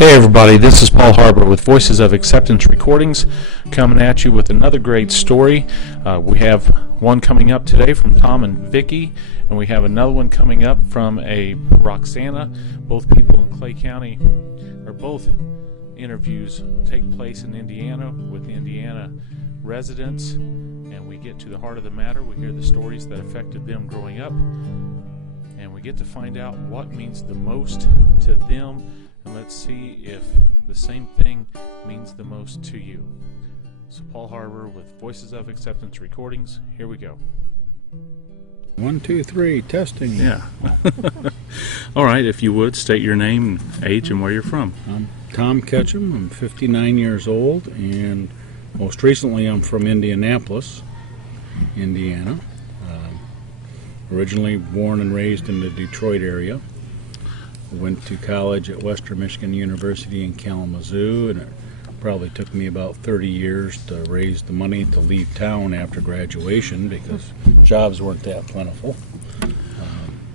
Hey everybody, this is Paul Harbour with Voices of Acceptance Recordings, coming at you with another great story. We have one coming up today from Tom and Vicki, and we have another one coming up from a Roxana. Both people in Clay County, or both interviews take place in Indiana with Indiana residents, and we get to the heart of the matter. We hear the stories that affected them growing up, and we get to find out what means the most to them. And let's see if the same thing means the most to you. So Paul Harbour with Voices of Acceptance Recordings. Here we go. 1, 2, 3, testing. Yeah. All right, if you would, state your name, age, and where you're from. I'm Tom Ketchum. I'm 59 years old, and most recently I'm from Indianapolis, Indiana. Originally born and raised in the Detroit area. Went to college at Western Michigan University in Kalamazoo, and it probably took me about 30 years to raise the money to leave town after graduation because jobs weren't that plentiful.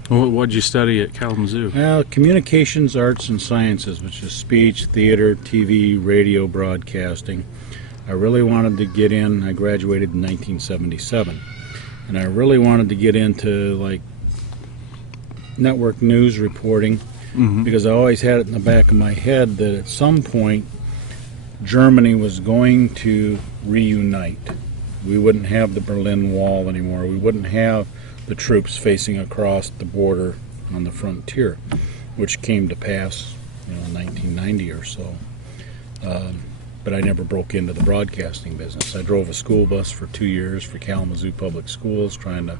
What did you study at Kalamazoo? Communications, arts, and sciences, which is speech, theater, TV, radio, broadcasting. I really wanted to get in. I graduated in 1977, and I really wanted to get into like network news reporting. Because I always had it in the back of my head that at some point Germany was going to reunite. We wouldn't have the Berlin Wall anymore. We wouldn't have the troops facing across the border on the frontier, which came to pass, in 1990 or so. But I never broke into the broadcasting business. I drove a school bus for 2 years for Kalamazoo Public Schools, trying to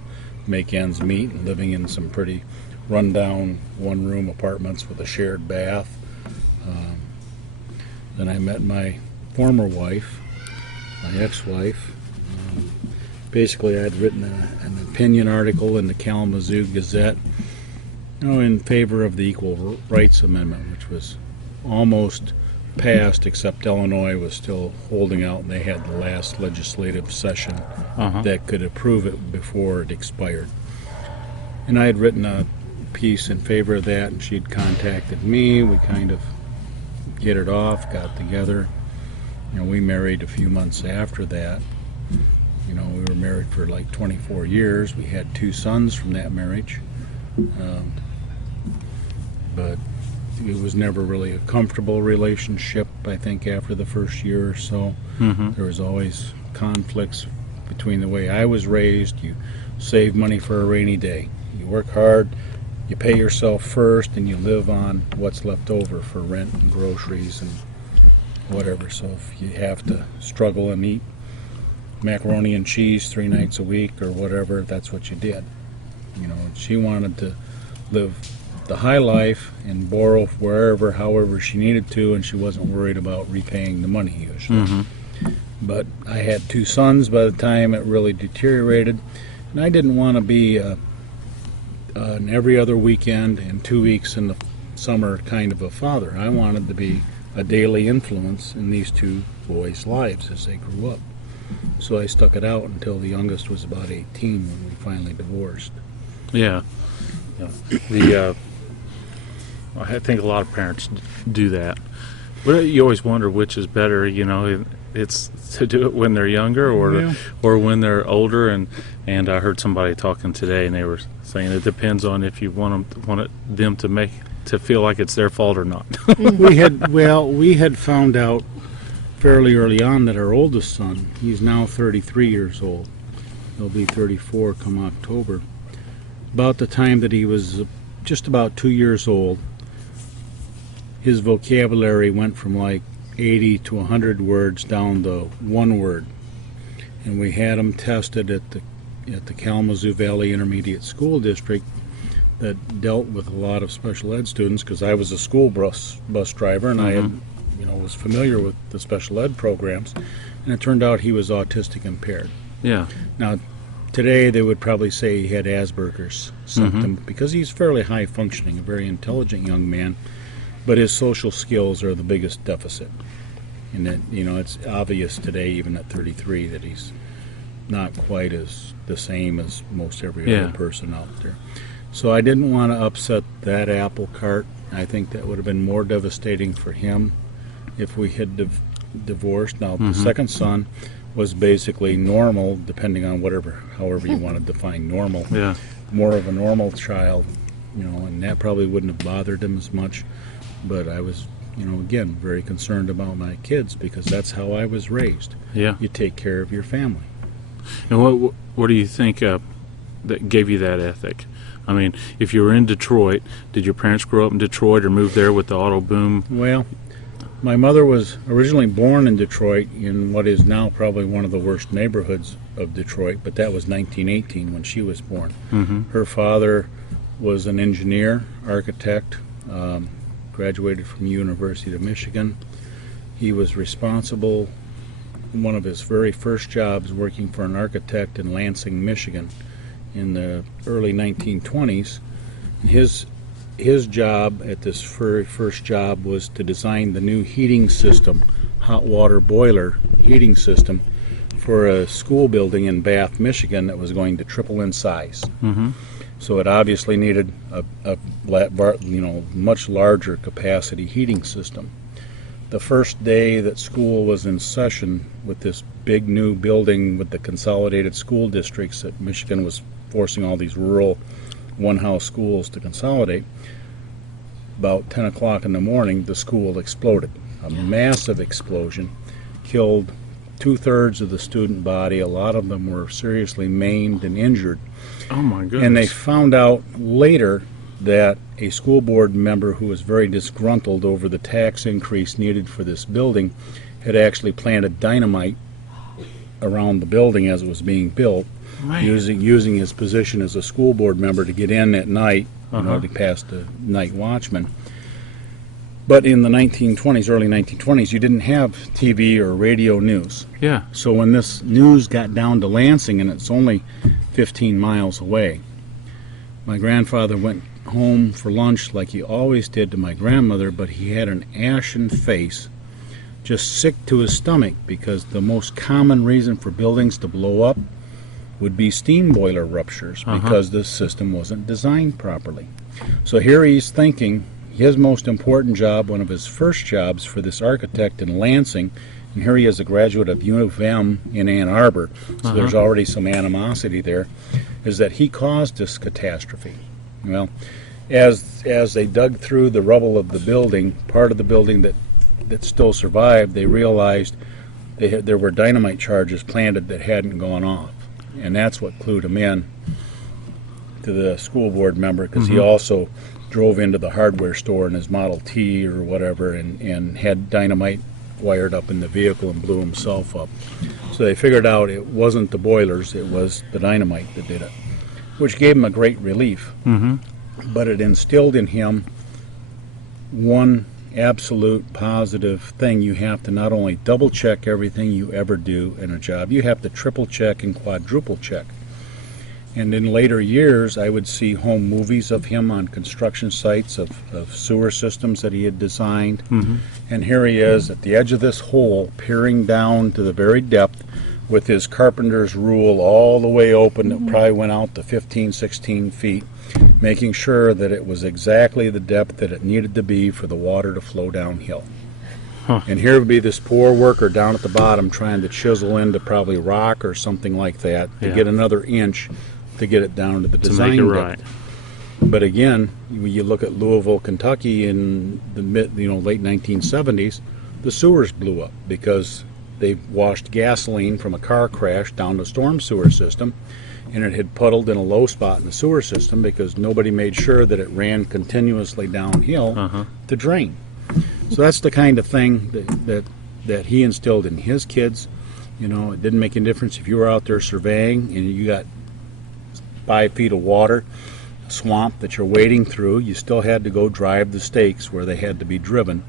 make ends meet and living in some pretty rundown one-room apartments with a shared bath. Then I met my former wife, my ex-wife. Basically, I had written an opinion article in the Kalamazoo Gazette, in favor of the Equal Rights Amendment, which was almost passed, except Illinois was still holding out, and they had the last legislative session that could approve it before it expired. And I had written a piece in favor of that, and she'd contacted me. We kind of hit it off, got together. We married a few months after that. We were married for like 24 years. We had 2 sons from that marriage. But it was never really a comfortable relationship, I think, after the first year or so. There was always conflicts between the way I was raised. You save money for a rainy day. You work hard, you pay yourself first, and you live on what's left over for rent and groceries and whatever. So if you have to struggle and eat macaroni and cheese 3 nights a week or whatever, that's what you did. She wanted to live the high life and borrow wherever, however she needed to, and she wasn't worried about repaying the money usually. But I had 2 sons by the time it really deteriorated, and I didn't want to be an every other weekend and 2 weeks in the summer kind of a father. I wanted to be a daily influence in these 2 boys' lives as they grew up. So I stuck it out until the youngest was about 18 when we finally divorced. Yeah. I think a lot of parents do that. But you always wonder which is better, it's to do it when they're younger or when they're older. And I heard somebody talking today, and they were saying it depends on if you want them to feel like it's their fault or not. we had found out fairly early on that our oldest son, he's now 33 years old. He'll be 34 come October. About the time that he was just about 2 years old, his vocabulary went from like 80 to 100 words down to 1 word. And we had him tested at the Kalamazoo Valley Intermediate School District that dealt with a lot of special ed students, because I was a school bus driver, and I had, was familiar with the special ed programs, and it turned out he was autistic impaired. Yeah. Now, today they would probably say he had Asperger's symptom, because he's fairly high functioning, a very intelligent young man, but his social skills are the biggest deficit. And that, it's obvious today, even at 33, that he's not quite as the same as most every other person out there. So I didn't want to upset that apple cart. I think that would have been more devastating for him if we had divorced. Now, the second son was basically normal, depending on however you want to define normal. Yeah. More of a normal child, and that probably wouldn't have bothered him as much. But I was, again, very concerned about my kids because that's how I was raised. Yeah. You take care of your family. And what do you think that gave you that ethic? I mean, if you were in Detroit, did your parents grow up in Detroit or move there with the auto boom? Well, my mother was originally born in Detroit in what is now probably one of the worst neighborhoods of Detroit, but that was 1918 when she was born. Her father was an engineer, architect, graduated from the University of Michigan. He was responsible, one of his very first jobs, working for an architect in Lansing, Michigan in the early 1920s. And his job at this very first job was to design the new heating system, hot water boiler heating system, for a school building in Bath, Michigan that was going to triple in size. So it obviously needed a much larger capacity heating system. The first day that school was in session with this big new building with the consolidated school districts that Michigan was forcing all these rural one-house schools to consolidate, about 10 o'clock in the morning, the school exploded. A massive explosion, killed 2/3 of the student body. A lot of them were seriously maimed and injured. Oh my goodness. And they found out later that a school board member who was very disgruntled over the tax increase needed for this building had actually planted dynamite around the building as it was being built, using his position as a school board member to get in at night, to pass the night watchman. But in the 1920s, early 1920s, you didn't have TV or radio news. Yeah. So when this news got down to Lansing, and it's only 15 miles away, my grandfather went home for lunch like he always did to my grandmother, but he had an ashen face, just sick to his stomach, because the most common reason for buildings to blow up would be steam boiler ruptures because the system wasn't designed properly. So here he's thinking his most important job, one of his first jobs for this architect in Lansing, and here he is a graduate of U of M in Ann Arbor, so there's already some animosity there, is that he caused this catastrophe. Well, as they dug through the rubble of the building, part of the building that still survived, they realized there were dynamite charges planted that hadn't gone off. And that's what clued him in to the school board member, because he also drove into the hardware store in his Model T or whatever and had dynamite wired up in the vehicle and blew himself up. So they figured out it wasn't the boilers, it was the dynamite that did it, which gave him a great relief. But it instilled in him one absolute positive thing. You have to not only double check everything you ever do in a job, you have to triple check and quadruple check. And in later years, I would see home movies of him on construction sites of sewer systems that he had designed. And here he is at the edge of this hole, peering down to the very depth with his carpenter's rule all the way open. It probably went out to 15, 16 feet, making sure that it was exactly the depth that it needed to be for the water to flow downhill. And here would be this poor worker down at the bottom trying to chisel into probably rock or something like that to get another inch to get it down to the design depth. Right. But again, when you look at Louisville, Kentucky in the late 1970s, the sewers blew up because they washed gasoline from a car crash down the storm sewer system, and it had puddled in a low spot in the sewer system because nobody made sure that it ran continuously downhill to drain. So that's the kind of thing that he instilled in his kids. It didn't make any difference if you were out there surveying and you got 5 feet of water, swamp that you're wading through, you still had to go drive the stakes where they had to be driven,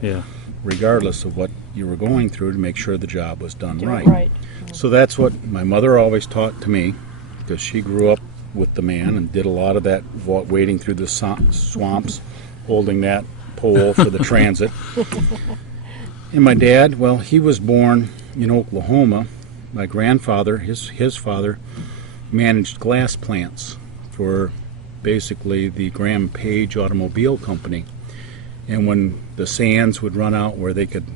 regardless of what you were going through, to make sure the job was done right. So that's what my mother always taught to me, because she grew up with the man and did a lot of that wading through the swamps, holding that pole for the transit. And my dad, well, he was born in Oklahoma. My grandfather, his father, managed glass plants for basically the Graham Page Automobile Company. And when the sands would run out where they could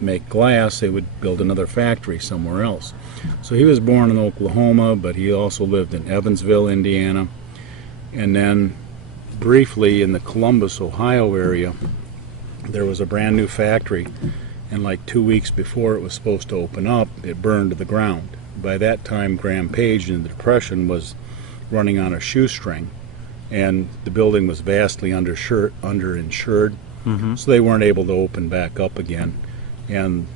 make glass, they would build another factory somewhere else. So he was born in Oklahoma, but he also lived in Evansville, Indiana, and then briefly in the Columbus, Ohio area. There was a brand new factory, and like 2 weeks before it was supposed to open up, it burned to the ground. By that time, Graham Page in the Depression was running on a shoestring, and the building was vastly underinsured, so they weren't able to open back up again. And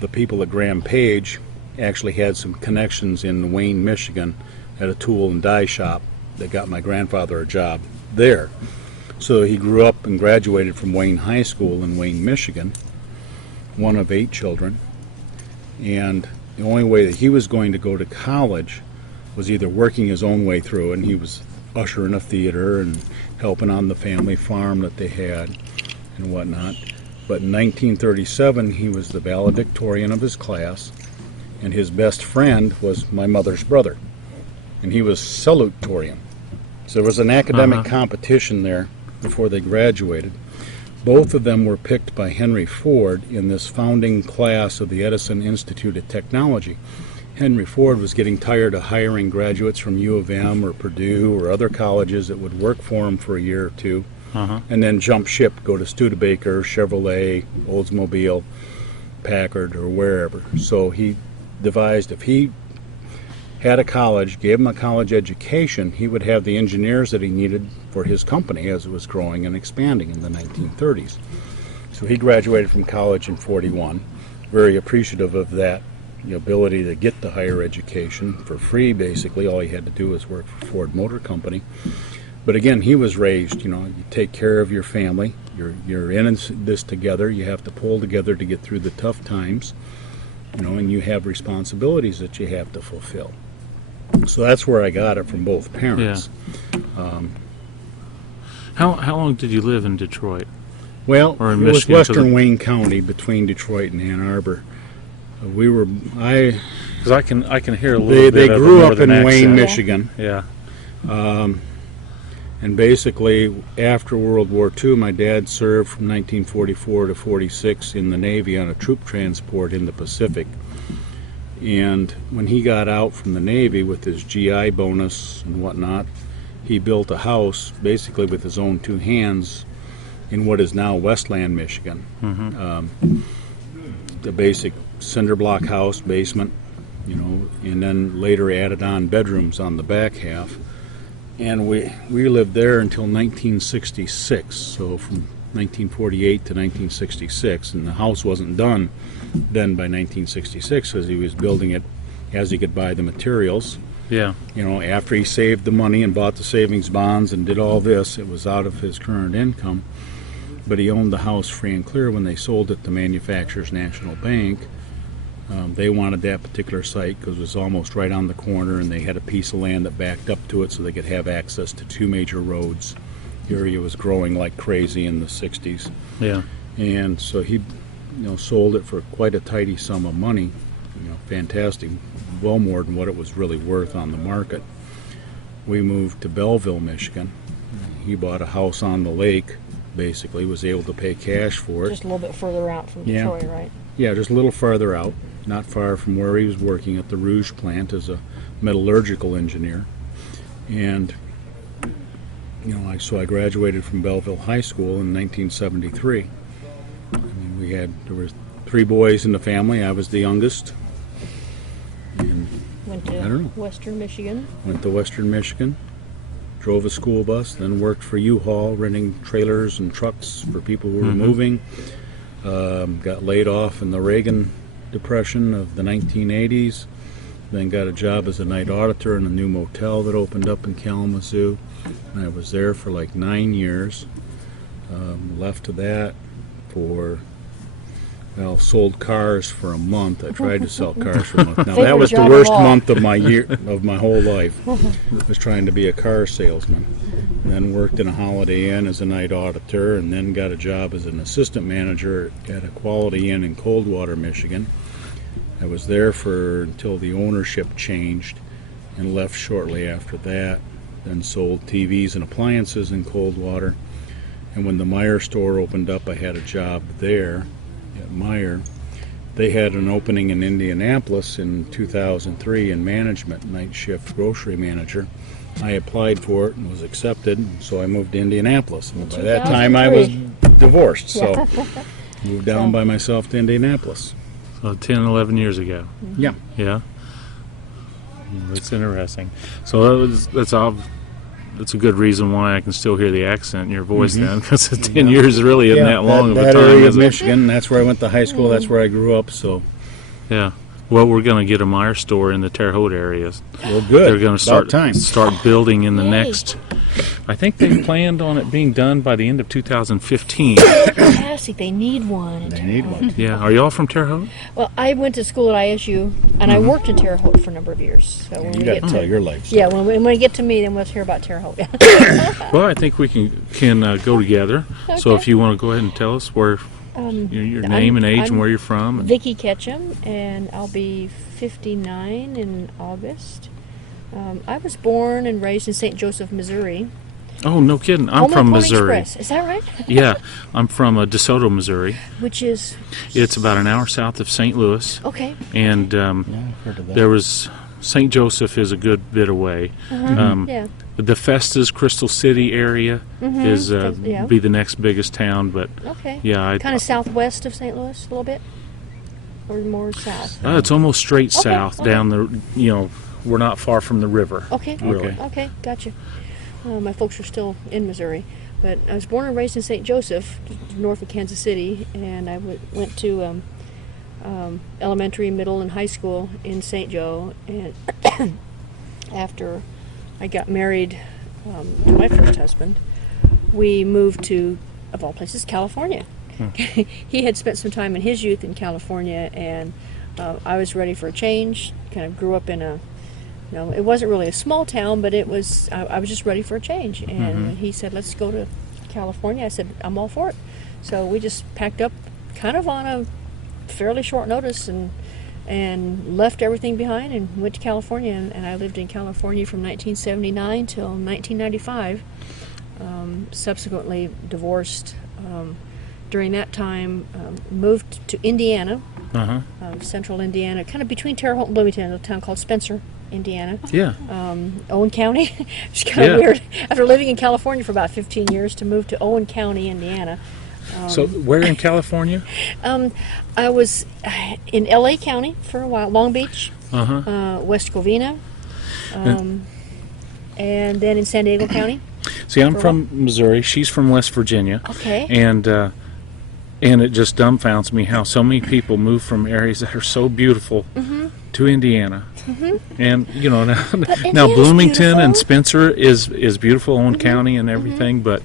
the people at Graham Page actually had some connections in Wayne, Michigan at a tool and die shop that got my grandfather a job there. So he grew up and graduated from Wayne High School in Wayne, Michigan, one of 8 children. And the only way that he was going to go to college was either working his own way through, and he was ushering a theater and helping on the family farm that they had and whatnot. But in 1937, he was the valedictorian of his class, and his best friend was my mother's brother, and he was salutatorian. So there was an academic competition there before they graduated. Both of them were picked by Henry Ford in this founding class of the Edison Institute of Technology. Henry Ford was getting tired of hiring graduates from U of M or Purdue or other colleges that would work for him for a year or two, and then jump ship, go to Studebaker, Chevrolet, Oldsmobile, Packard, or wherever. So he devised, if he had a college, gave him a college education, he would have the engineers that he needed for his company as it was growing and expanding in the 1930s. So he graduated from college in 41, very appreciative of that, the ability to get the higher education for free. Basically, all he had to do was work for Ford Motor Company. But again, he was raised, you take care of your family. You're in this together. You have to pull together to get through the tough times, and you have responsibilities that you have to fulfill. So that's where I got it from both parents. Yeah. How long did you live in Detroit? Well, or in it was Michigan, western Wayne County between Detroit and Ann Arbor. Because I can hear a little bit they of grew a up in northern Wayne, accent. Michigan. Yeah. And basically, after World War II, my dad served from 1944 to 46 in the Navy on a troop transport in the Pacific. And when he got out from the Navy with his GI bonus and whatnot, he built a house basically with his own 2 hands in what is now Westland, Michigan. The basic cinder block house, basement, and then later added on bedrooms on the back half. And we lived there until 1966, so from 1948 to 1966, and the house wasn't done then by 1966 because he was building it as he could buy the materials. Yeah. After he saved the money and bought the savings bonds and did all this, it was out of his current income. But he owned the house free and clear when they sold it to Manufacturers National Bank. They wanted that particular site because it was almost right on the corner, and they had a piece of land that backed up to it so they could have access to 2 major roads. The area was growing like crazy in the 60s. Yeah. And so he sold it for quite a tidy sum of money. Fantastic, well more than what it was really worth on the market. We moved to Belleville, Michigan. He bought a house on the lake, basically, was able to pay cash for it. Just a little bit further out from Detroit, right? Yeah, just a little farther out, not far from where he was working at the Rouge plant as a metallurgical engineer. And, so I graduated from Belleville High School in 1973. There were 3 boys in the family. I was the youngest. And Went to Western Michigan. Went to Western Michigan, drove a school bus, then worked for U-Haul, renting trailers and trucks for people who were moving. Got laid off in the Reagan Depression of the 1980s, then got a job as a night auditor in a new motel that opened up in Kalamazoo, and I was there for like 9 years. Left to that sold cars for a month. I tried to sell cars for a month. Now that was the worst month of my whole life. Was trying to be a car salesman. Then worked in a Holiday Inn as a night auditor, and then got a job as an assistant manager at a Quality Inn in Coldwater, Michigan. I was there until the ownership changed, and left shortly after that. Then sold TVs and appliances in Coldwater, And when the Meyer store opened up, I had a job there at Meyer. They had an opening in Indianapolis in 2003 in management, night shift grocery manager. I applied for it and was accepted, so I moved to Indianapolis. And by that time, I was divorced, so moved down by myself to Indianapolis. So 10, 11 years ago. Yeah. Yeah. That's interesting. So that's a good reason why I can still hear the accent in your voice then, because 10 years really isn't that long of a that time, area is of it? Michigan, that's where I went to high school, that's where I grew up, so Yeah. Well, we're going to get a Meyer store in the Terre Haute areas. well, good. They're going to About time. start building in the Yay. next. I think they planned on it being done by the end of 2015. Fantastic. They need one. They need one. Yeah. Are you all from Terre Haute? Well, I went to school at ISU, and I worked in Terre Haute for a number of years. So when You we got get to tell to your life. yeah, when we get to me, then let's hear about Terre Haute. Well, I think we can go together. So Okay. if you want to go ahead and tell us where your name and age and where you're from. And Vicki Ketchum, and I'll be 59 in August. I was born and raised in St. Joseph, Missouri. oh, no kidding. I'm Home of from Pony Missouri. Express. Is that right? Yeah, I'm from DeSoto, Missouri. Which is It's about an hour south of St. Louis. okay. And Yeah, I've heard of that. there was St. Joseph is a good bit away. Yeah. The Festus, Crystal City area is yeah. be the next biggest town, but Okay. yeah, Kind of southwest of St. Louis, a little bit, or more south. it's almost straight Okay, south okay. down the. We're not far from the river. Okay. Really. Okay. Gotcha. My folks are still in Missouri, but I was born and raised in St. Joseph, north of Kansas City, and I went to elementary, middle, and high school in St. Joe. And after I got married to my first husband, we moved to, of all places, California. He had spent some time in his youth in California, and I was ready for a change. Kind of grew up in a, it wasn't really a small town, but it was. I was just ready for a change, and he said, "Let's go to California." I said, "I'm all for it." So we just packed up, kind of on a fairly short notice, and left everything behind and went to California. And I lived in California from 1979 till 1995. Subsequently divorced. During that time, moved to Indiana, central Indiana, kind of between Terre Haute and Bloomington, a town called Spencer, Indiana. Yeah. Owen County. It's kind of Yeah. weird. After living in California for about 15 years, to move to Owen County, Indiana. So where in California? I was in LA County for a while, Long Beach, West Covina, and then in San Diego County. See, I'm from Missouri. She's from West Virginia. Okay. And it just dumbfounds me how so many people move from areas that are so beautiful to Indiana. And now Indiana's Bloomington and beautiful. Spencer is beautiful, Owen County and everything, but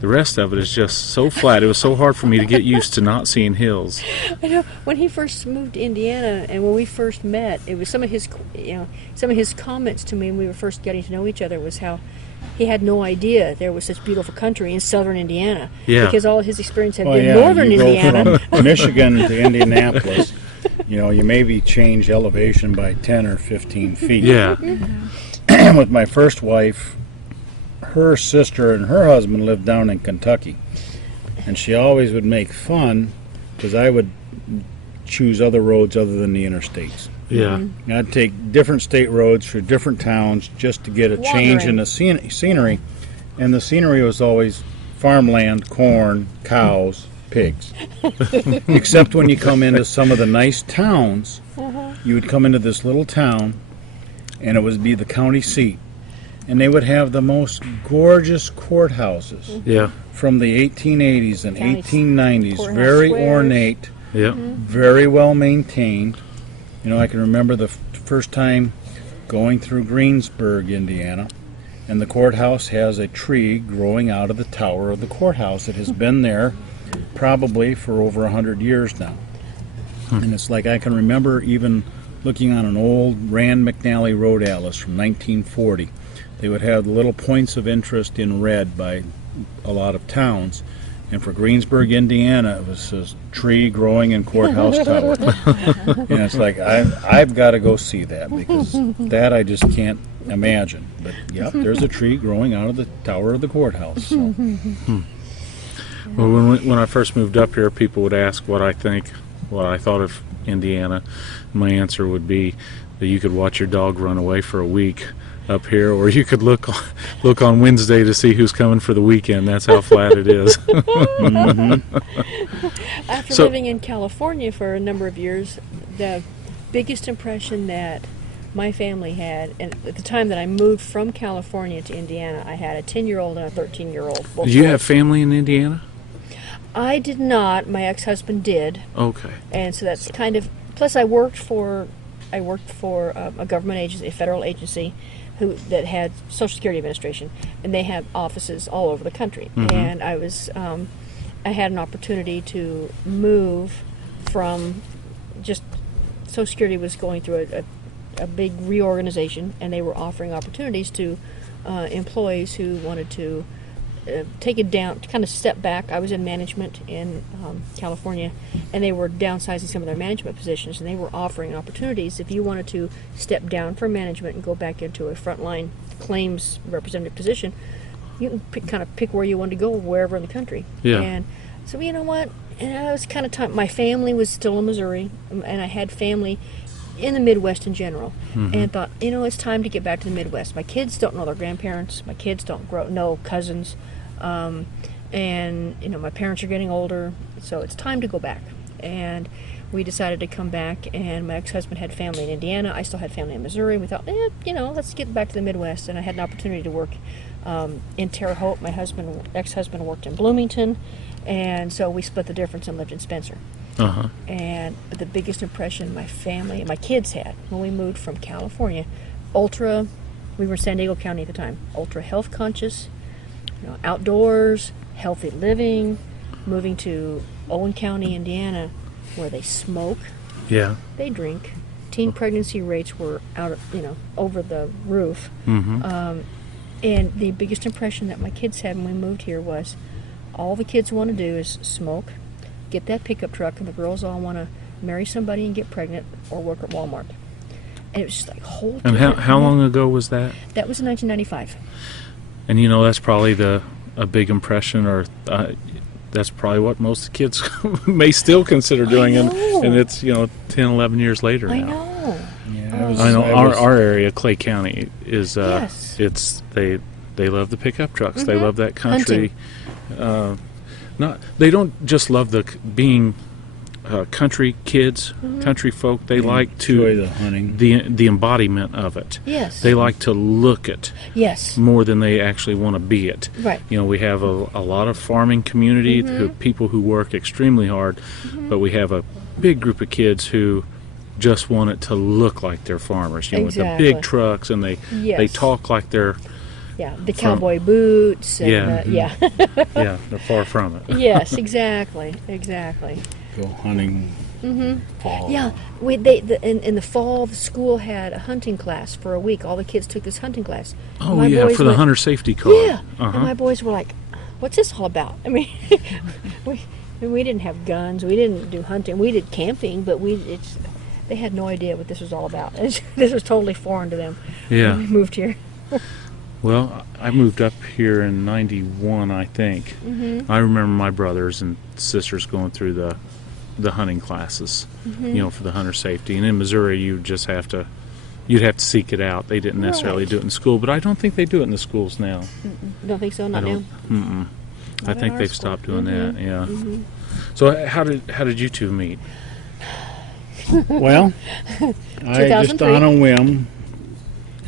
the rest of it is just so flat. It was so hard for me to get used to not seeing hills. I know when he first moved to Indiana, and when we first met, it was some of his comments to me when we were first getting to know each other was how he had no idea there was such beautiful country in southern Indiana. Yeah. Because all his experience had Well, been yeah, northern you go Indiana. from Michigan to Indianapolis, you maybe change elevation by 10 or 15 feet. Yeah. With my first wife, her sister and her husband lived down in Kentucky. And she always would make fun because I would choose other roads other than the interstates. Yeah. I'd take different state roads for different towns just to get a change in the scenery. And the scenery was always farmland, corn, cows, pigs. Except when you come into some of the nice towns, you would come into this little town, and it would be the county seat. And they would have the most gorgeous courthouses Yeah. from the 1880s and County 1890s. courthouse Very squares. ornate, Yeah. very well maintained. I can remember the first time going through Greensburg, Indiana, and the courthouse has a tree growing out of the tower of the courthouse. It has been there probably for over 100 years now. And it's like I can remember even looking on an old Rand McNally Road Atlas from 1940. They would have the little points of interest in red by a lot of towns. And for Greensburg, Indiana, it was a tree growing in Courthouse Tower. And it's like, I've got to go see that, because that I just can't imagine. But, yep, there's a tree growing out of the tower of the courthouse. So. Well, when I first moved up here, people would ask what I thought of Indiana. My answer would be that you could watch your dog run away for a week up here, or you could look on Wednesday to see who's coming for the weekend. That's how flat it is. After living in California for a number of years, the biggest impression that my family had, and at the time that I moved from California to Indiana, I had a 10-year-old and a 13-year-old. Did you have family in Indiana? I did not. My ex-husband did. Okay. And so that's kind of. Plus, I worked for a government agency, a federal agency, that had Social Security Administration, and they have offices all over the country. And I had an opportunity to move from just Social Security was going through a big reorganization, and they were offering opportunities to employees who wanted to take it down, to kind of step back. I was in management in California, and they were downsizing some of their management positions, and they were offering opportunities if you wanted to step down from management and go back into a frontline claims representative position. You can kind of pick where you wanted to go, wherever in the country. Yeah. And so, you know what? And I was kind of time. My family was still in Missouri, and I had family in the Midwest in general, and thought, it's time to get back to the Midwest. My kids don't know their grandparents. My kids don't know cousins. And my parents are getting older, so it's time to go back. And we decided to come back, and my ex-husband had family in Indiana. I still had family in Missouri. We thought, let's get back to the Midwest. And I had an opportunity to work in Terre Haute. My ex-husband worked in Bloomington, and so we split the difference and lived in Spencer. And the biggest impression my family and my kids had when we moved from California, we were in San Diego County at the time, ultra health conscious, outdoors, healthy living, moving to Owen County, Indiana, where they smoke, they drink, teen pregnancy rates were over the roof, and the biggest impression that my kids had when we moved here was all the kids want to do is smoke, get that pickup truck, and the girls all want to marry somebody and get pregnant or work at Walmart. And it was just like whole. And how long ago was that? That was in 1995. And that's probably a big impression, or that's probably what most kids may still consider doing, and it's 10, 11 years later now. I know. Yeah, I know our area, Clay County, is yes. they love the pickup trucks. They love that country. They don't just love being country kids, country folk. They like to enjoy the hunting, the embodiment of it. Yes. They like to look it. Yes. More than they actually want to be it. Right. We have a lot of farming community, people who work extremely hard, but we have a big group of kids who just want it to look like they're farmers. With the big trucks, and they talk like they're the cowboy boots. And, yeah, they're far from it. Yes, exactly. go hunting. Fall. Yeah, in the fall, the school had a hunting class for a week. All the kids took this hunting class. Oh, yeah, for the hunter safety card. Yeah, and my boys were like, "What's this all about?" I mean, we didn't have guns. We didn't do hunting. We did camping, but they had no idea what this was all about. This was totally foreign to them when we moved here. Well, I moved up here in '91, I think. I remember my brothers and sisters going through the hunting classes, for the hunter safety. And in Missouri, you'd have to seek it out. They didn't necessarily do it in school, but I don't think they do it in the schools now. Don't think so, not now. I think they've stopped doing that. Yeah. So how did you two meet? Well, I just on a whim.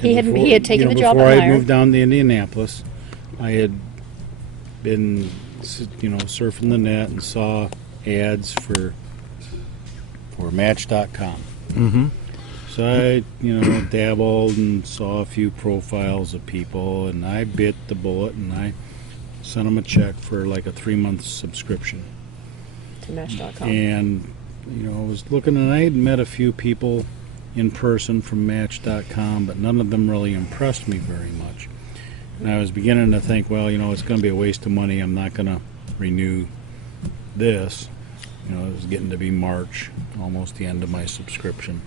He had taken the job at before I Meyer. moved down to Indianapolis. I had been surfing the net and saw ads for Match.com. So I dabbled and saw a few profiles of people, and I bit the bullet, and I sent them a check for like a 3-month subscription to Match.com. And I was looking, and I had met a few people in person from Match.com, but none of them really impressed me very much. And I was beginning to think, well, it's going to be a waste of money. I'm not going to renew this. It was getting to be March, almost the end of my subscription.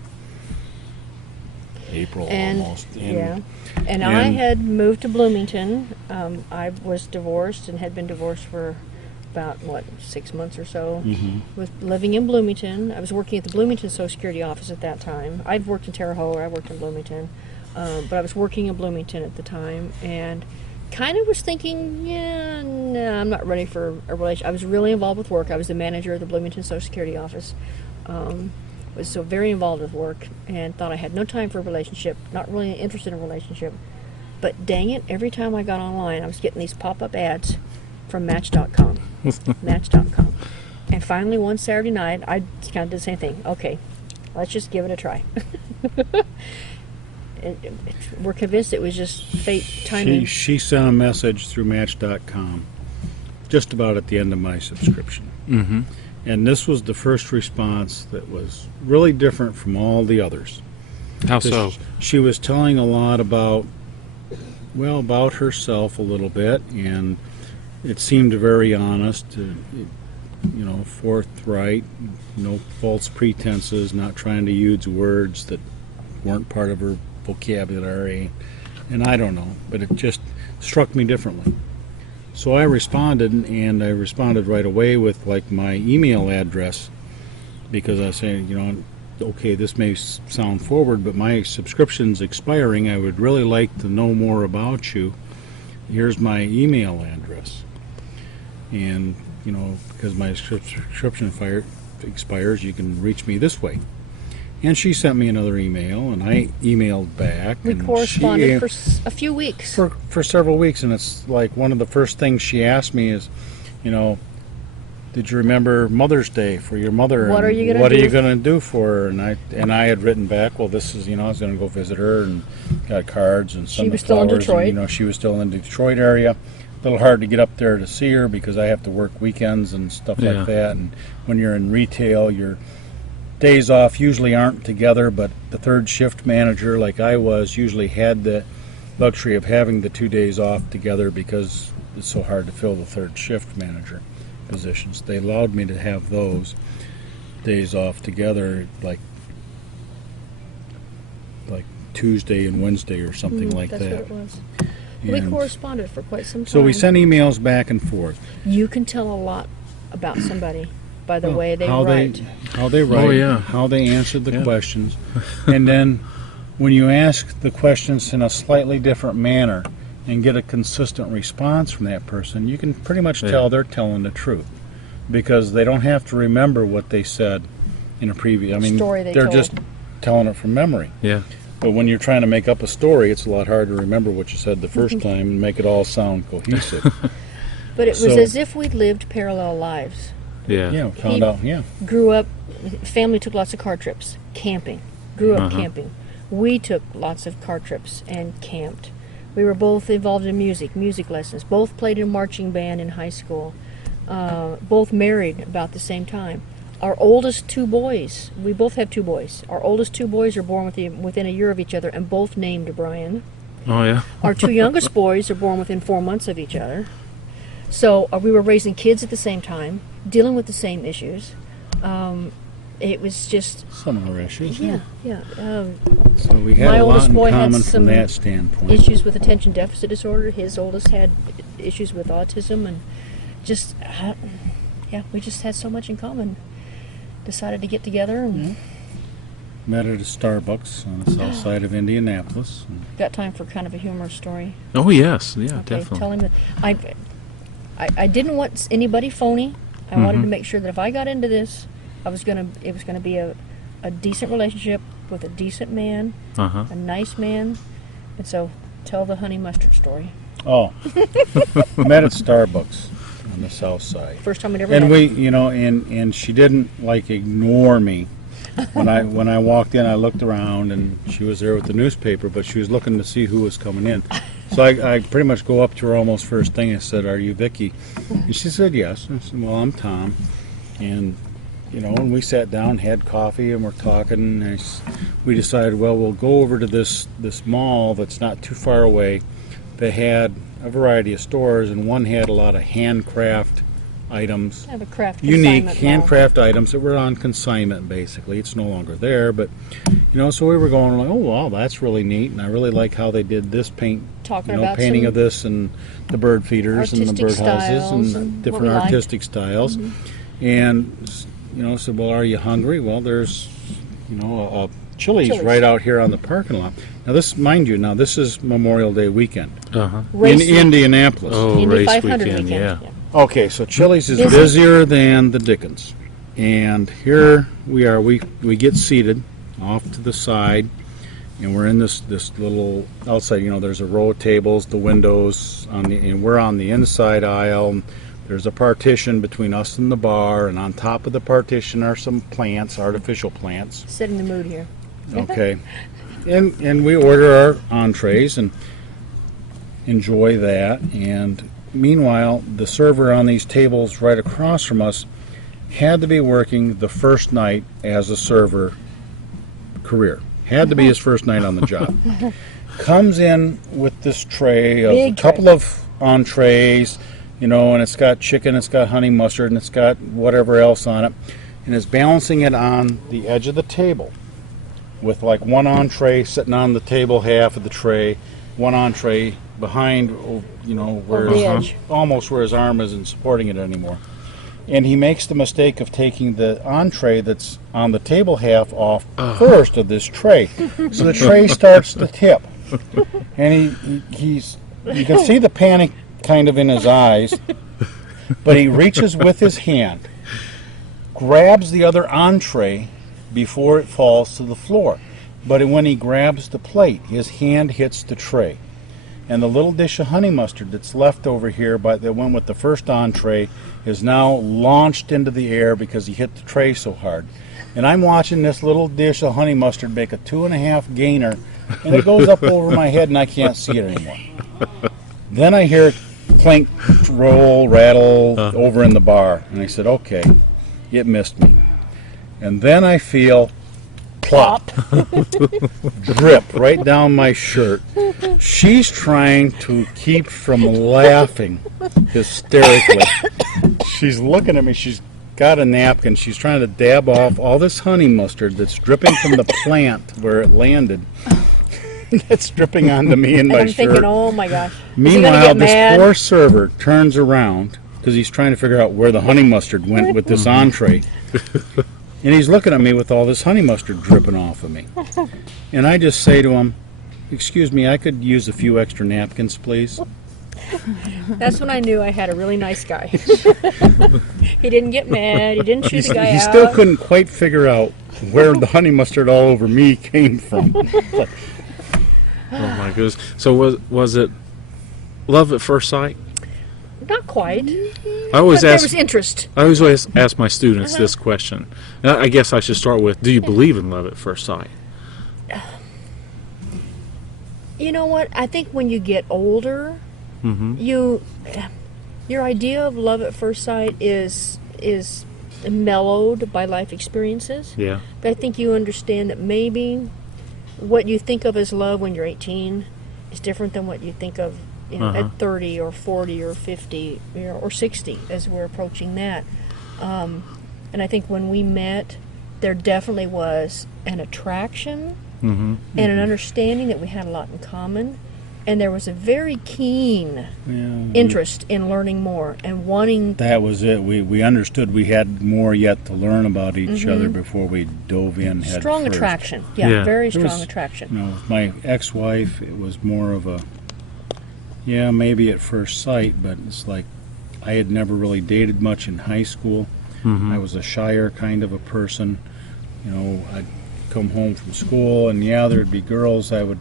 April almost. And I had moved to Bloomington. I was divorced and had been divorced for about, what, 6 months or so. Mm-hmm. Was living in Bloomington. I was working at the Bloomington Social Security office at that time. I've worked in Terre Haute, I worked in Bloomington. But I was working in Bloomington at the time, and kind of was thinking, yeah, no, I'm not ready for a relationship. I was really involved with work. I was the manager of the Bloomington Social Security office. Was so very involved with work, and thought I had no time for a relationship, not really interested in a relationship. But dang it, every time I got online, I was getting these pop-up ads from Match.com. Match.com. And finally, one Saturday night, I kind of did the same thing. Okay, let's just give it a try. We're convinced it was just fate, timing. She sent a message through Match.com just about at the end of my subscription. Mm-hmm. And this was the first response that was really different from all the others. How so? She was telling a lot about herself a little bit, and it seemed very honest, forthright, no false pretenses, not trying to use words that weren't part of her vocabulary. And I don't know, but it just struck me differently. So I responded, and I responded right away with my email address, because I was saying, okay, this may sound forward, but my subscription's expiring. I would really like to know more about you. Here's my email address. And, because my subscription expires, you can reach me this way. And she sent me another email, and I emailed back. We and corresponded for a few weeks. For several weeks, and it's like one of the first things she asked me is, did you remember Mother's Day for your mother? What are you going to do for her? And I had written back, well, this is, I was going to go visit her, and got cards and some She was still in Detroit. And, she was still in the Detroit area. A little hard to get up there to see her because I have to work weekends and stuff like that. And when you're in retail, your days off usually aren't together, but the third shift manager, like I was, usually had the luxury of having the 2 days off together because it's so hard to fill the third shift manager positions. They allowed me to have those days off together, like Tuesday and Wednesday or something like that's that. What it was. We corresponded for quite some time. So we sent emails back and forth. You can tell a lot about somebody by the way they how write. How they write, Oh, yeah. how they answered the questions. And then when you ask the questions in a slightly different manner and get a consistent response from that person, you can pretty much tell they're telling the truth, because they don't have to remember what they said in a previous. I mean, Story they're told. just telling it from memory. Yeah. But when you're trying to make up a story, it's a lot harder to remember what you said the first time and make it all sound cohesive. But it was So- as if we'd lived parallel lives. Yeah. Found out. Grew up, family took lots of car trips, camping. Grew up camping. We took lots of car trips and camped. We were both involved in music lessons. Both played in marching band in high school. Both married about the same time. Our oldest two boys, we both have two boys. Our oldest two boys are born within a year of each other and both named Brian. Oh, yeah. Our two youngest boys are born within 4 months of each other. So we were raising kids at the same time, dealing with the same issues. It was just Similar issues. yeah. So we had My a lot oldest in boy had common some from that standpoint. issues with attention deficit disorder. His oldest had issues with autism, and just we just had so much in common. Decided to get together and Met at a Starbucks on the south side of Indianapolis. got time for kind of a humorous story. Oh, yes. Yeah, Okay, definitely. tell him that I didn't want anybody phony. I wanted to make sure that if I got into this, it was gonna be a decent relationship with a decent man, Uh-huh. a nice man, and so tell the honey mustard story. Oh, met at Starbucks on the south side. First time we'd ever And met. we, and she didn't ignore me. When I walked in, I looked around, and she was there with the newspaper, but she was looking to see who was coming in. So I pretty much go up to her almost first thing and said, "Are you Vicki?" And she said, "Yes." I said, "Well, I'm Tom." And and we sat down, had coffee, and we're talking. And we decided, well, we'll go over to this mall that's not too far away. They had a variety of stores, and one had a lot of handcraft items. I have a craft Unique consignment mall. handcraft items that were on consignment, basically. It's no longer there, but so we were going like, oh wow, that's really neat, and I really like how they did this paint talking you know, about painting some of this and the bird feeders and the artistic birdhouses styles and and different what we like. artistic styles. And, you know, said, well, are you hungry? Well, there's, you know, a Chili's right out here on the parking lot. Now, this, mind you, now this is Memorial Day weekend Uh-huh. race in Indianapolis. Oh, Indy race 500 weekend, yeah. Okay, so Chili's is Busy. busier than the Dickens. And here we are, we get seated off to the side, and we're in this little outside, you know, there's a row of tables, the windows, and we're on the inside aisle. There's a partition between us and the bar, and on top of the partition are some plants, artificial plants. Setting the mood here. Okay. And we order our entrees and enjoy that. And meanwhile, the server on these tables right across from us had to be working the first night as a server career. Had to be his first night on the job. Comes in with this tray of Big a couple of entrees, you know, and it's got chicken, it's got honey mustard, and it's got whatever else on it, and is balancing it on the edge of the table with like one entree sitting on the table half of the tray, one entree behind, you know, where Over the edge. almost where his arm isn't supporting it anymore. And he makes the mistake of taking the entree that's on the table half off first of this tray. So the tray starts to tip. And he's you can see the panic kind of in his eyes, but he reaches with his hand, grabs the other entree before it falls to the floor. But when he grabs the plate, his hand hits the tray. And the little dish of honey mustard that's left over here that went with the first entree is now launched into the air because he hit the tray so hard. And I'm watching this little dish of honey mustard make a 2.5 gainer, and it goes up over my head and I can't see it anymore. Then I hear it clink, roll, rattle over in the bar. And I said, okay, it missed me. And then I feel plop, drip right down my shirt. She's trying to keep from laughing hysterically. She's looking at me. She's got a napkin. She's trying to dab off all this honey mustard that's dripping from the plant where it landed. That's dripping onto me and my I'm shirt. thinking, oh my gosh. Is he gonna Meanwhile, get this mad? poor server turns around because he's trying to figure out where the honey mustard went with this entree. And he's looking at me with all this honey mustard dripping off of me. And I just say to him, excuse me, I could use a few extra napkins, please. That's when I knew I had a really nice guy. He didn't get mad. He didn't shoot the guy He out. still couldn't quite figure out where the honey mustard all over me came from. Oh my goodness. So was it love at first sight? Not quite. I always But there ask. was interest. I always ask my students this question. Now, I guess I should start with: do you believe in love at first sight? You know what? I think when you get older, your idea of love at first sight is mellowed by life experiences. Yeah. But I think you understand that maybe what you think of as love when you're 18 is different than what you think of, you know, at 30 or 40 or 50, you know, or 60 as we're approaching that. And I think when we met, there definitely was an attraction and an understanding that we had a lot in common. And there was a very keen interest in learning more and wanting. That was it. We understood we had more yet to learn about each other before we dove in head Strong first. attraction. Yeah. Yeah, very There strong was, attraction. You know, with my ex-wife, it was more of a, yeah, maybe at first sight, but it's like I had never really dated much in high school. I was a shyer kind of a person. You know, I'd come home from school, and yeah, there'd be girls I would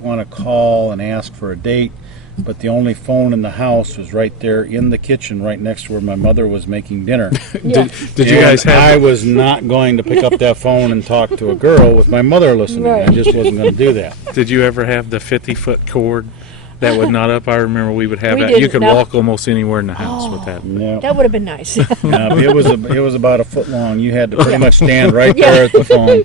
want to call and ask for a date, but the only phone in the house was right there in the kitchen, right next to where my mother was making dinner. Yeah. Did you guys have? I was not going to pick up that phone and talk to a girl with my mother listening. I Right. just wasn't going to do that. Did you ever have the 50-foot cord that would knot up? I remember we would have We that. You didn't, could no. walk almost anywhere in the house with that. No, That would have been nice. no, it was about a foot long. You had to pretty much stand right there at the phone.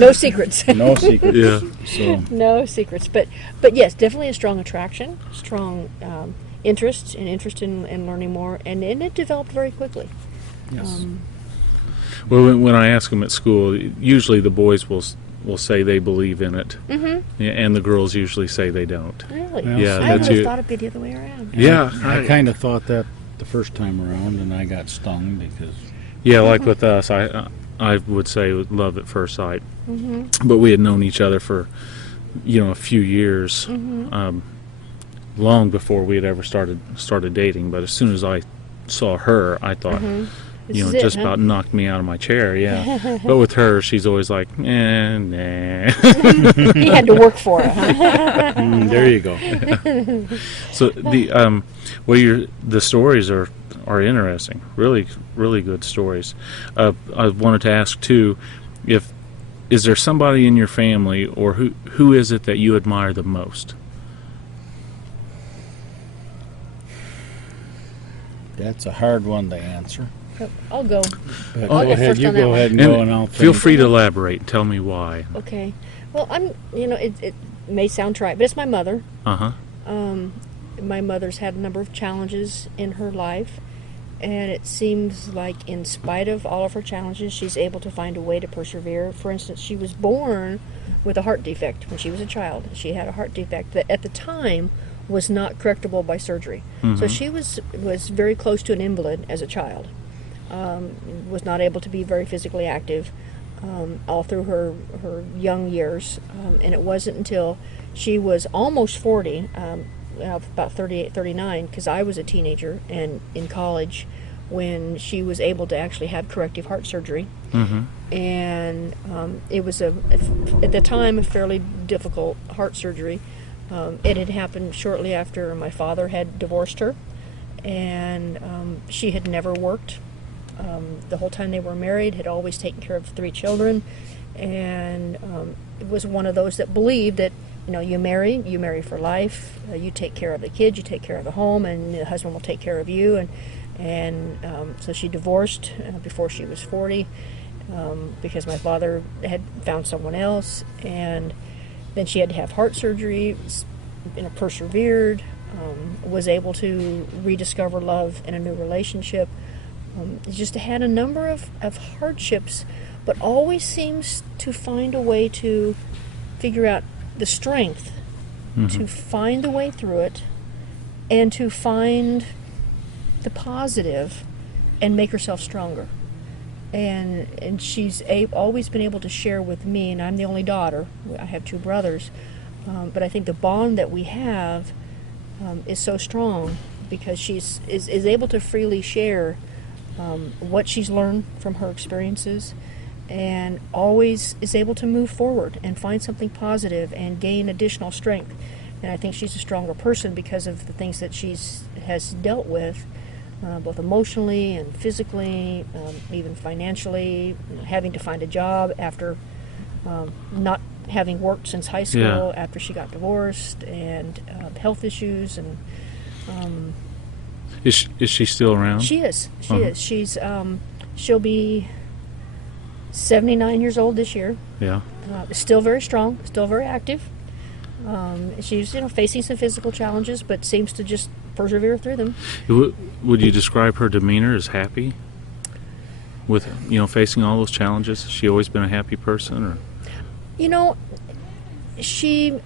No secrets. No secret. Yeah. So No secrets. But yes, definitely a strong attraction, strong interest in learning more, and it developed very quickly. yes. Well, when I ask them at school, usually the boys will will say they believe in it, Mm-hmm. and the girls usually say they don't. Really? Well, Yeah, I would that's have you. thought it'd be the other way around. Yeah, I kind of thought that the first time around, and I got stung because Yeah, like with us, I would say love at first sight. Mm-hmm. But we had known each other for, a few years, Mm-hmm. long before we had ever started dating. But as soon as I saw her, I thought, Mm-hmm. This is just it, huh? about knocked me out of my chair. Yeah. But with her, she's always like, nah. He had to work for it, huh? there you go. So the stories are interesting. Really, really good stories. I wanted to ask too, is there somebody in your family, or who is it that you admire the most? That's a hard one to answer. I'll go. But I'll go go ahead. first You on that go one. ahead and go, and I'll Feel think. free to elaborate and tell me why. Okay. Well, it may sound trite, but it's my mother. Uh-huh. My mother's had a number of challenges in her life, and it seems like in spite of all of her challenges, she's able to find a way to persevere. For instance, she was born with a heart defect when she was a child. She had a heart defect that at the time was not correctable by surgery. So she was very close to an invalid as a child. Was not able to be very physically active all through her young years. And it wasn't until she was almost 40, about 38, 39, because I was a teenager and in college, when she was able to actually have corrective heart surgery. And it was, at the time, a fairly difficult heart surgery. It had happened shortly after my father had divorced her, and she had never worked. The whole time they were married, had always taken care of 3 children, and it was one of those that believed that, you marry for life, you take care of the kids, you take care of the home, and the husband will take care of you. And so she divorced before she was 40 because my father had found someone else, and then she had to have heart surgery, persevered, was able to rediscover love in a new relationship. Just had a number of hardships, but always seems to find a way to figure out the strength to find the way through it and to find the positive and make herself stronger. And she's always been able to share with me, and I'm the only daughter. I have 2 brothers, but I think the bond that we have is so strong because she's able to freely share what she's learned from her experiences, and always is able to move forward and find something positive and gain additional strength. And I think she's a stronger person because of the things that has dealt with, both emotionally and physically, even financially, having to find a job after not having worked since high school, after she got divorced, and health issues. And Is she still around? she is. She is. She'll be 79 years old this year. Yeah. Still very strong, still very active. She's facing some physical challenges, but seems to just persevere through them. Would you describe her demeanor as happy with facing all those challenges? Has she always been a happy person, or?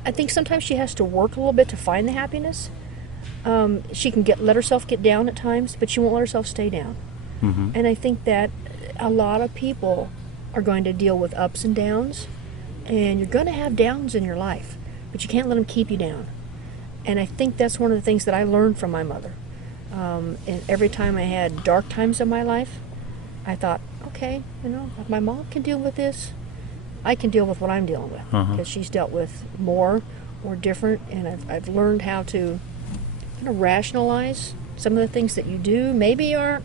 I think sometimes she has to work a little bit to find the happiness. She can let herself get down at times, but she won't let herself stay down. And I think that a lot of people are going to deal with ups and downs, and you're going to have downs in your life, but you can't let them keep you down. And I think that's one of the things that I learned from my mother. And every time I had dark times in my life, I thought, okay, if my mom can deal with this, I can deal with what I'm dealing with, because she's dealt with more or different, and I've learned how to kind of rationalize some of the things that you do. Maybe aren't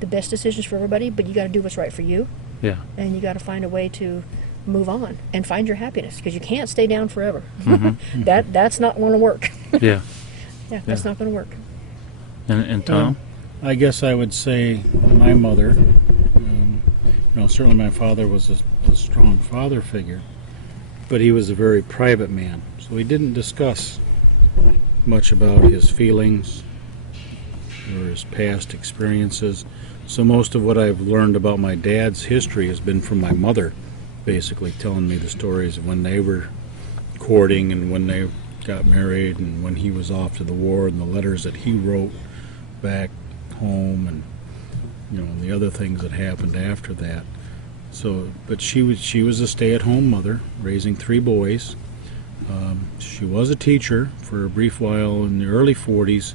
the best decisions for everybody, but you got to do what's right for you. Yeah. And you got to find a way to move on and find your happiness, because you can't stay down forever. That's not going to work. Yeah. Yeah, that's not going to work. And Tom? I guess I would say my mother. Certainly my father was a strong father figure, but he was a very private man, so he didn't discuss much about his feelings or his past experiences. So most of what I've learned about my dad's history has been from my mother, basically telling me the stories of when they were courting and when they got married and when he was off to the war and the letters that he wrote back home and the other things that happened after that. So, but she was a stay-at-home mother raising 3 boys. She was a teacher for a brief while in the early 40s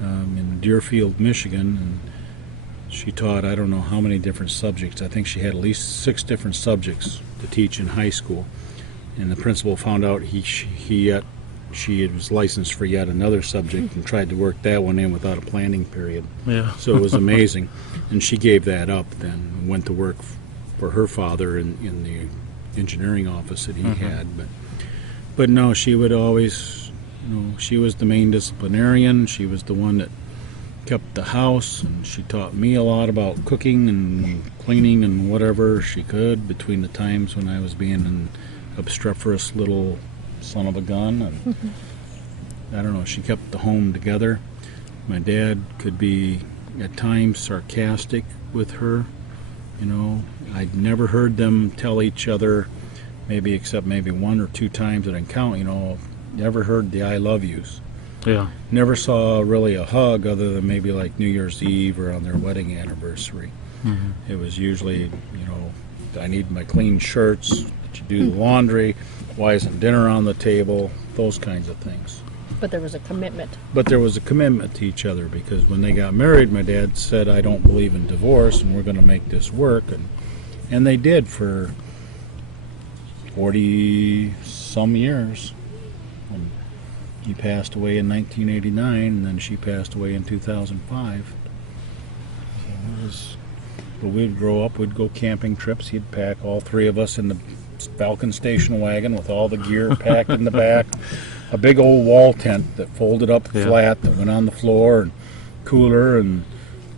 in Deerfield, Michigan, and she taught I don't know how many different subjects. I think she had at least 6 different subjects to teach in high school. And the principal found out she was licensed for yet another subject and tried to work that one in without a planning period. Yeah. So it was amazing. And she gave that up then and went to work for her father in the engineering office that he had. But no, she would always, she was the main disciplinarian. She was the one that kept the house, and she taught me a lot about cooking and cleaning and whatever she could between the times when I was being an obstreperous little son of a gun. And I don't know, she kept the home together. My dad could be at times sarcastic with her. I'd never heard them tell each other, except maybe 1 or 2 times that I can count, never heard the I love yous. Yeah. Never saw really a hug other than maybe like New Year's Eve or on their wedding anniversary. It was usually, I need my clean shirts, did you do the laundry, why isn't dinner on the table, those kinds of things. But there was a commitment. But there was a commitment to each other, because when they got married, my dad said, I don't believe in divorce and we're going to make this work. And they did for 40-some years. And he passed away in 1989, and then she passed away in 2005. But we'd grow up, we'd go camping trips. He'd pack all 3 of us in the Falcon station wagon with all the gear packed in the back. A big old wall tent that folded up flat that went on the floor, and cooler, and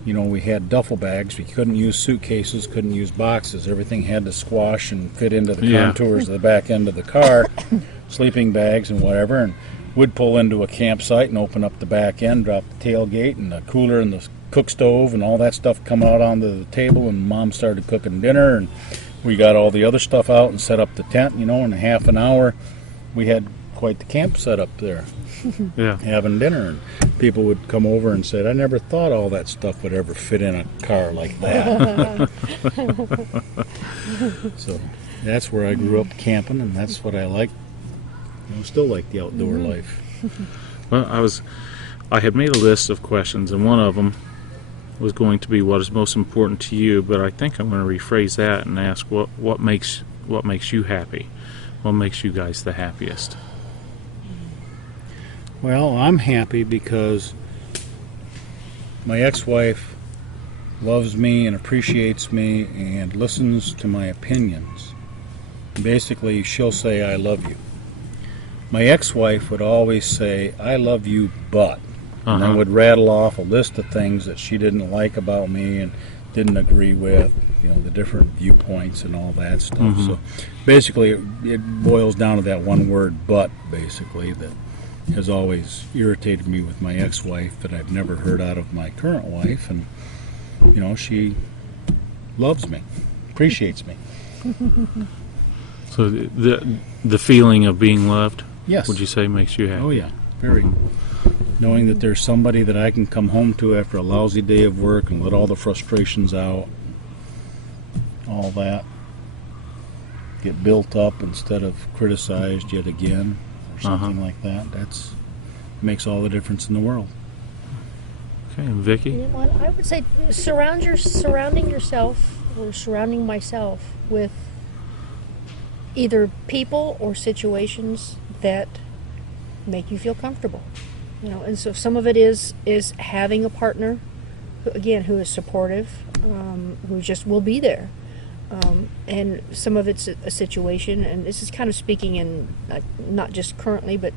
we had duffel bags. We couldn't use suitcases, couldn't use boxes. Everything had to squash and fit into the contours of the back end of the car. Sleeping bags and whatever, and we'd pull into a campsite and open up the back end, drop the tailgate, and the cooler and the cook stove and all that stuff come out onto the table, and Mom started cooking dinner, and we got all the other stuff out and set up the tent. In a half an hour we had quite the camp set up there. Having dinner, and people would come over and said, I never thought all that stuff would ever fit in a car like that. So that's where I grew up camping, and that's what I like. Still like the outdoor life. Well, I had made a list of questions, and one of them was going to be what is most important to you, but I think I'm going to rephrase that and ask what makes you happy? What makes you guys the happiest? Well, I'm happy because my ex-wife loves me and appreciates me and listens to my opinions. Basically, she'll say, I love you. My ex-wife would always say, I love you, but. And I would rattle off a list of things that she didn't like about me and didn't agree with, the different viewpoints and all that stuff. So basically, it boils down to that one word, but, basically, that has always irritated me with my ex-wife that I've never heard out of my current wife. And, she loves me, appreciates me. So the feeling of being loved, yes, would you say makes you happy? Oh, yeah, very. Knowing that there's somebody that I can come home to after a lousy day of work and let all the frustrations out, all that, get built up instead of criticized yet again, or something like that. That's makes all the difference in the world. Okay, and Vicki? I would say surrounding yourself or surrounding myself with either people or situations that make you feel comfortable. And so some of it is having a partner, who is supportive, who just will be there. And some of it's a situation, and this is kind of speaking in not just currently, but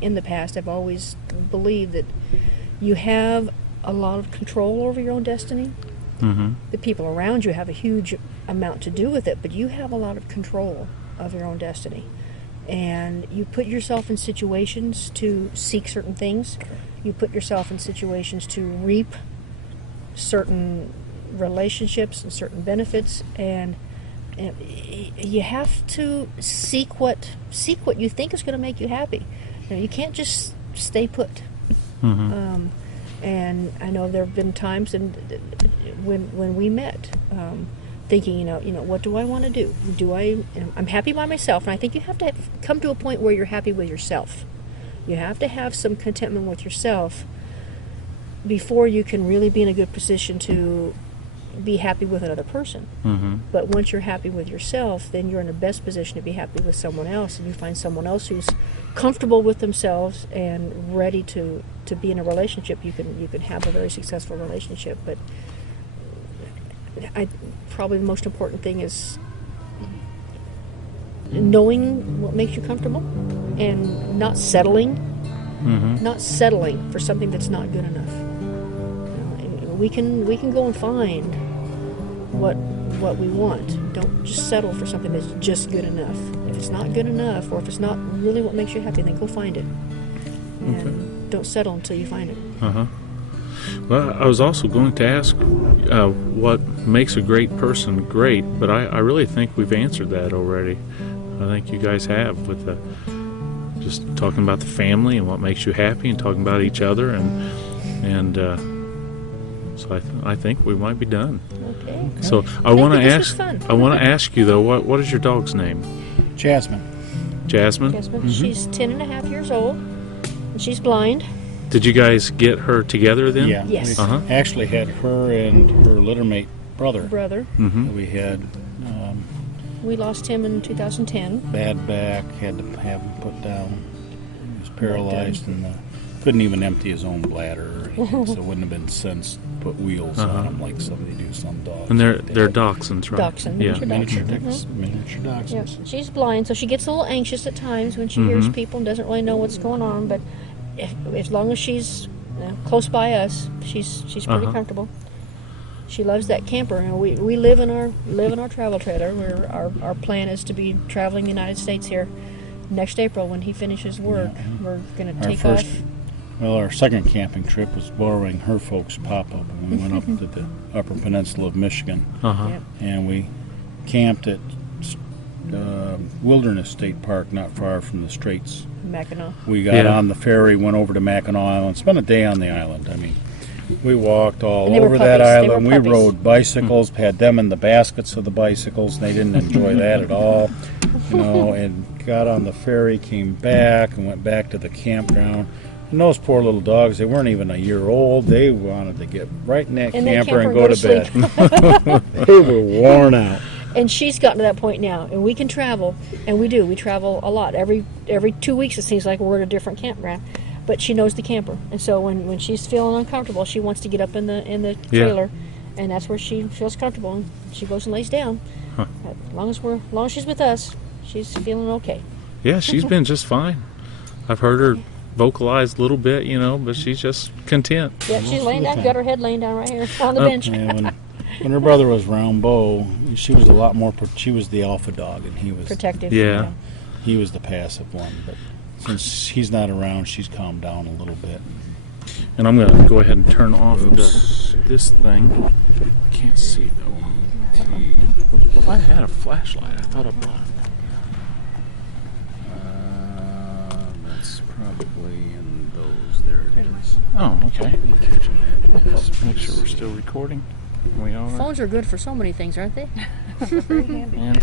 in the past, I've always believed that you have a lot of control over your own destiny. The people around you have a huge amount to do with it, but you have a lot of control of your own destiny. And you put yourself in situations to seek certain things. You put yourself in situations to reap certain relationships and certain benefits. And you have to seek what you think is going to make you happy. You can't just stay put. And I know there have been times when we met, thinking, what do I want to do? I'm happy by myself, and I think you have to come to a point where you're happy with yourself. You have to have some contentment with yourself before you can really be in a good position to be happy with another person. But once you're happy with yourself, then you're in the best position to be happy with someone else, and you find someone else who's comfortable with themselves and ready to be in a relationship. You can have a very successful relationship. But probably the most important thing is knowing what makes you comfortable and not settling for something that's not good enough. We can go and find what we want. Don't just settle for something that's just good enough. If it's not good enough, or if it's not really what makes you happy, then go find it. And don't settle until you find it. Well, I was also going to ask what makes a great person great, but I really think we've answered that already. I think you guys have, with just talking about the family and what makes you happy, and talking about each other, and so I think we might be done. Okay. So I want to this was ask. fun. I want to ask you though. What is your dog's name? Jasmine. Jasmine. Jasmine, she's 10 and a half years old, and she's blind. Did you guys get her together then? Yeah. Yes. We actually had her and her littermate brother. We had We lost him in 2010. bad back, had to have him put down. He was paralyzed and couldn't even empty his own bladder. So it wouldn't have been sense to put wheels on him like somebody do some dogs. And they're dachshunds, right? Dachshund, Yeah. miniature Miniature Yeah, dachshunds. she's blind, so she gets a little anxious at times when she hears people and doesn't really know what's going on. But as long as she's close by us, she's pretty comfortable. She loves that camper. We live in our travel trailer. Where our plan is to be traveling the United States here next April when he finishes work. We're going to take off. Well, our second camping trip was borrowing her folks' pop-up, and we went up to the Upper Peninsula of Michigan, Yep. and we camped at Wilderness State Park, not far from the Straits. Mackinac. We got on the ferry, went over to Mackinac Island, spent a day on the island. I mean, we walked all And they were over that puppies. They were island. We puppies. rode bicycles, had them in the baskets of the bicycles, and they didn't enjoy that at all. And got on the ferry, came back, and went back to the campground. And those poor little dogs, they weren't even a year old. They wanted to get right in that camper and go to bed. They were worn out. And she's gotten to that point now, and we can travel, and we do. We travel a lot. Every 2 weeks, it seems like we're at a different campground. But she knows the camper, and so when she's feeling uncomfortable, she wants to get up in the trailer, and that's where she feels comfortable. And she goes and lays down. As long as she's with us, she's feeling okay. Yeah, she's been just fine. I've heard her vocalize a little bit, but she's just content. Yeah, she's laying down. Got her head laying down right here on the bench. And when her brother was Rambo, she was a lot more. She was the alpha dog, and he was Protective. Yeah. He was the passive one. But since he's not around, she's calmed down a little bit. And I'm going to go ahead and turn off this thing. I can't see though. I had a flashlight. I thought I brought it. That's probably in those. There it is. Oh, okay. Let's make sure we're still recording. We are. Phones are good for so many things, aren't they? And